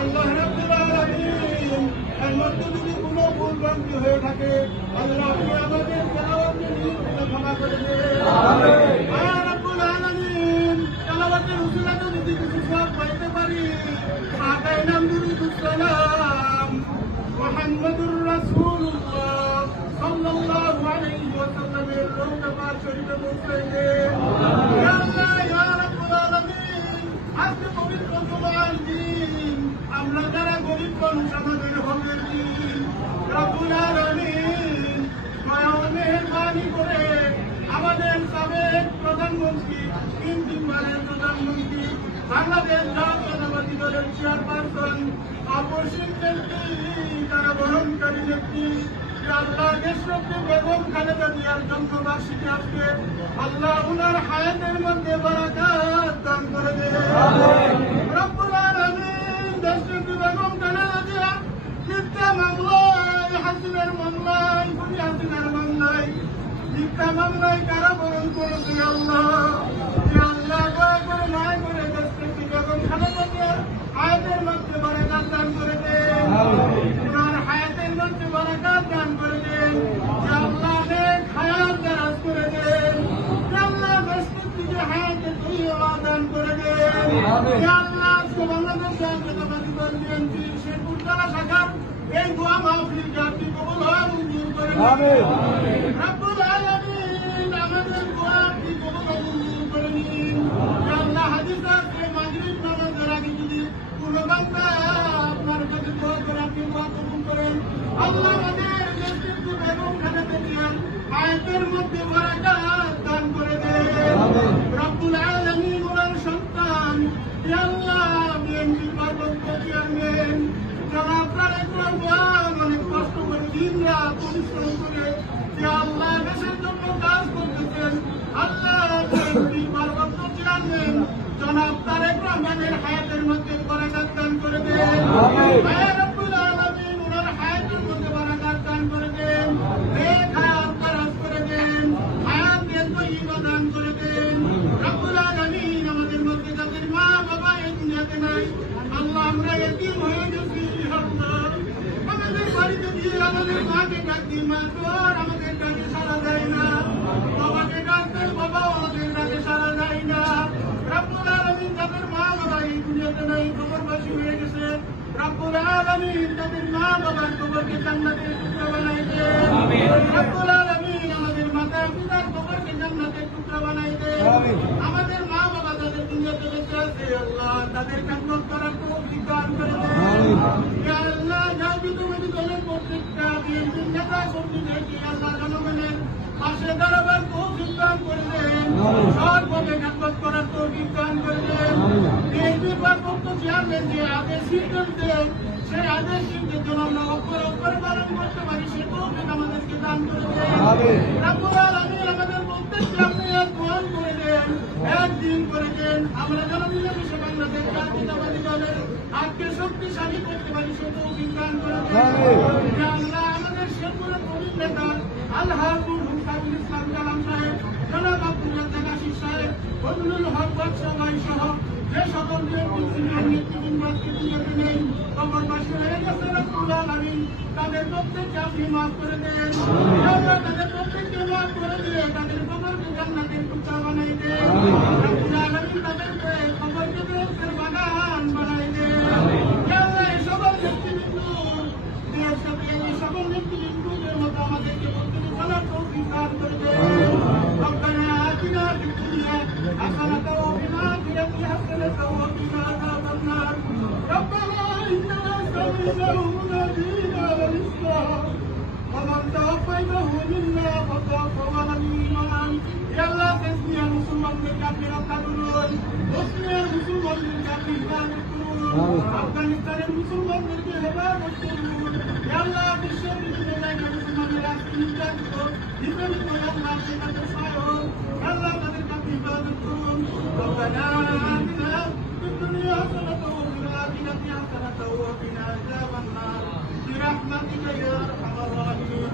আল্লাহ রাব্বুল আলামিন এর মধ্যে যদি কোনো ভুল ভ্রান্তি হয়ে থাকে আল্লাহ আপনি আমাদের তেলাওয়াতকে নিয়ে ক্ষমা করে দেন। আমিন। ইয়া রাব্বুল আলামিন তেলাওয়াতের উসিলাতে যদি কিছু সওয়াব পাইতে পারি আকাই নাম দুরুদ সালাম মুহাম্মাদুর রাসূলুল্লাহ সাল্লাল্লাহু আলাইহি ওয়াসাল্লামের রওজা পাক শরীফে পৌঁছাই দেন। ইয়া আল্লাহ ইয়া রাব্বুল আলামিন আজকে পবিত্র জুমার দিন আমরা যারা গরিব মানুষ আমাদের হকের দিন রব্বুল আলামিন মায়া মেহেরবানি করে আমাদের সাবেক প্রধানমন্ত্রী 3 বারের প্রধানমন্ত্রী বাংলাদেশ জাতীয়তাবাদী দলের চেয়ারপারসন অপসীম নেত্রী তারা বরণকারী নেত্রী আল্লাহ দেশরত্ন বেগম খালেদা জিয়ার জন্মবার্ষিকী আজকে আল্লাহ উনার হায়াতের মধ্যে বারাকাত দান করে দেন। রব্বুল আলামিন দেশরত্ন বেগম খালেদা জিয়া মিথ্যা মামলায় হাসিনার মামলায় খুনি হাসিনার মামলায় মিথ্যা মামলায় কারাবরণ করেছে আল্লাহ আল্লাহ দয়া করে মায় করে দেশরত্ন বেগম খালেদা জিয়ার হায়াতের মধ্যে বারাকাত দান করে দেন। উনার হায়াতের মধ্যে বারাকাত দান করে দেন। আল্লাহ নেক হায়াত দারাজ করে দেন। আল্লাহ দেশকে হায়াতে তৈয়বা দান করে দেন। আল্লাহ বাংলাদেশ জাতীয়তাবাদী দল বিএনপি শেরপুর জেলা শাখার এই দোয়া মাহফিলকে আপনি কবুল হওয়া মঞ্জুর করে নিন। রব্বুল আলামিন আমাদের দোয়া আপনি কবুল হওয়া মঞ্জুর করে নিন। আল্লাহ হাদিস আছে মাগরিব নামাজের আগে যদি কোন বান্দা আপনার কাছে দোয়া করে আপনি দোয়া কবুল করেন আল্লাহ আমাদের নেতৃত্ব বেগম খালেদা জিয়ার হায়াতের মধ্যে বারাকাত দান করে দেন। রব্বুল আলামিন ওনার সন্তান ইয়া আল্লাহ বিএনপি ভারপ্রাপ্ত চেয়ারম্যান জনাব তারেক রহমান অনেক কষ্ট করে দিন রাত পরিশ্রম করে ইয়া আল্লাহ দেশের জন্য কাজ করতেছেন আল্লাহ বিএনপি ভারপ্রাপ্ত চেয়ারম্যান জনাব তারেক রহমানের হায়াতের মধ্যে বারাকাত দান করে দেন। রব্বুল আলামিন ওনার হায়াতের মধ্যে বারাকাত দান করে দেন। নেক হায়াত দারাজ করে দেন। হায়াতের তৈয়বা দান করে দেন। রব্বুল আলামিন আমাদের মধ্যে যাদের মা বাবা এই দুনিয়াতে নাই আল্লাহ আমরা এতিম হয়ে গেছি আল্লাহ আমাদের বাড়িতে দিয়ে আমাদের মাকে ডাকি মা তোর আমাদের ডাকে সাড়া দেয় না বাবাকে ডাকতে বাবা আমাদের ডাকে সাড়া দেয় না। রব্বুল আলামিন যাদের মা বাবা এই দুনিয়াতে নাই কবরবাসী হয়ে গেছে রব্বুল আলামিন তাদের মা বাবার কবরকে জান্নাতের টুকরা বানাই দেন। রব্বুল আলামিন আমাদের মাতা পিতার কবরকে জান্নাতের টুকরা বানাই দেন। আমাদের মা বাবা যাদের দুনিয়াতে বেঁচে আছে আল্লাহ তাদের খেদমত করার তৌফিক দান করে দেন। ইয়া আল্লাহ জাতীয়তাবাদী দলের প্রত্যেকটা বিএনপির নেতা কর্মীদেরকে আল্লাহ জনগণের পাশে দাঁড়াবার তৌফিক দান করে দেন। সর্বভাবে খেদমত করার তৌফিক দান করে দেন। বিএনপির ভারপ্রাপ্ত চেয়ারম্যান যে আদেশ দেন সেই আদেশ জন্য আমরা অক্ষরে পালন করতে পারি সে তৌফিক আমাদেরকে দান করে দেন। রব্বুল আলামিন আমাদের প্রত্যেককে আপনি এক গ্রহণ করে দেন একদিন করে দেন আমরা যেন মিলেমিশে বাংলাদেশ জাতীয়তাবাদী দলের আজকে শক্তিশালী করতে পারি সে তৌফিক দান করে দেন। আল্লাহ আমাদের শেরপুরের প্রবীণ নেতা আলহাজুল হুসাইনুল ইসলাম কালাম সাহেব জনাব আব্দুল রাজ্জাক আশিস সাহেব ফজলুল হক বাদশা ভাই সহ যে সকল সিনিয়র নেতৃবৃন্দ আজকে দুনিয়াতে নেই কবরবাসী হয়ে গেছে রব্বুল আলামিন তাদের প্রত্যেককে আপনি মাফ করে দেন। তাদের প্রত্যেককে মাফ করে দিয়ে তাদের কবরকে জান্নাতের টুকরা বানাই দেন। রব্বুল আলামিন তাদেরকে কবরকে বেহেশতের বাগান বানাই দেন। এই সকল নেতৃবৃন্দ এই সকল নেতৃবৃন্দের মতো আমাদেরকে প্রত্যেকে চলার তৌফিক দান করে দেন। রব্বানা আতিনা ফিদ দুনিয়া হাসানাতাও ওয়া ফিল আখিরাতি হাসানাতাও ওয়া কিনা আযাবান নার। রব্বানা ইন্নানা সামি'না মুনাদিয়া লিল ইসলাম ওয়া মান তাওয়াফায়নাহু মিন্না ফাতাওয়াফাহু আলাল ঈমান। ইয়া আল্লাহ দেশীয় মুসলমানদেরকে আপনি রক্ষা করুন। মুসলিম মুসলমানদেরকে আপনি হিফাজত করুন। আফগানিস্তানের মুসলমানদেরকে হেফাজত করুন। ইয়া আল্লাহ বিশ্বের বিভিন্ন জায়গায় মুসলমানদের আজকে নির্যাতিত নিপীড়িত আল্লাহ তাদের সহায়ক আল্লাহ তাদেরকে আপনি হিফাজত করুন। রব্বানা আতিনা ফিদ দুনিয়া হাসানাতাও ওয়া ফিল আখিরাতি হাসানাতাও ওয়া কিনা আযাবান নার বিরহমাতিকা ইয়া আরহামার রাহিমিন।